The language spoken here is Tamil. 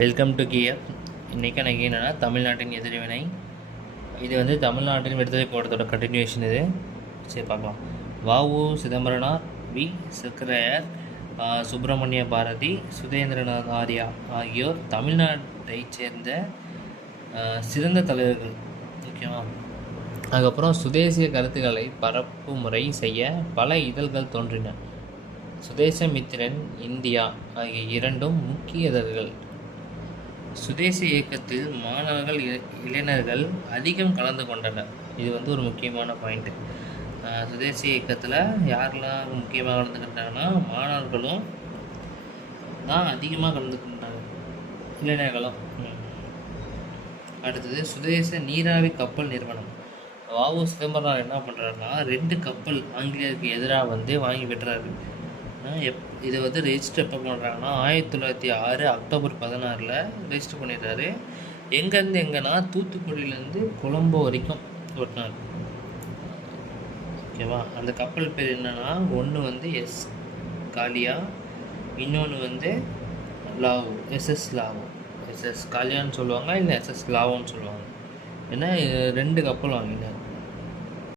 Welcome to gear. இன்றைக்கான என்னென்னா தமிழ்நாட்டின் எதிர்வினை. இது வந்து தமிழ்நாட்டின் விடுதலை போராட்டத்தோட கண்டினியூஷன். இது சரி பார்க்கலாம். வஉ சிதம்பரனார், வி சக்கரையர், சுப்பிரமணிய பாரதி, சுதேந்திரநாத் ஆர்யா ஆகியோர் தமிழ்நாட்டைச் சேர்ந்த சிறந்த தலைவர்கள். முக்கியமாக அதுக்கப்புறம் சுதேசிய கருத்துக்களை பரப்புமுறை செய்ய பல இதழ்கள் தோன்றின. சுதேசமித்திரன், இந்தியா ஆகிய இரண்டும் முக்கிய இதழ்கள். சுதேசி இயக்கத்தில் மாணவர்கள், இளைஞர்கள் அதிகம் கலந்து கொண்டனர். இது வந்து ஒரு முக்கியமான பாயிண்ட்டு. சுதேசி இயக்கத்தில் யாரெல்லாம் முக்கியமாக கலந்துக்கிட்டாங்கன்னா மாணவர்களும் தான் அதிகமாக கலந்துக்கிட்டாங்க, இளைஞர்களும். அடுத்தது சுதேச நீராவி கப்பல் நிறுவனம். வஉ சிதம்பரம் என்ன பண்ணுறாருன்னா 2 கப்பல் ஆங்கிலேயருக்கு எதிராக வந்து வாங்கி விட்டுறாரு. இதை வந்து ரெஜிஸ்டர் எப்போ பண்ணுறாங்கன்னா 1906 அக்டோபர் 16 ரெஜிஸ்டர் பண்ணிடுறாரு. எங்கேருந்து எங்கன்னா தூத்துக்குடியிலேருந்து கொலம்போ வரைக்கும் ஓட்டினார். ஓகேவா? அந்த கப்பல் பேர் என்னென்னா, ஒன்று வந்து எஸ் காலியா, இன்னொன்று வந்து லாவோ, எஸ்எஸ் லாவோ. எஸ்எஸ் காலியான்னு சொல்லுவாங்க, இல்லை எஸ்எஸ் லாவோன்னு சொல்லுவாங்க. ஏன்னா 2 கப்பல் வாங்கினார்.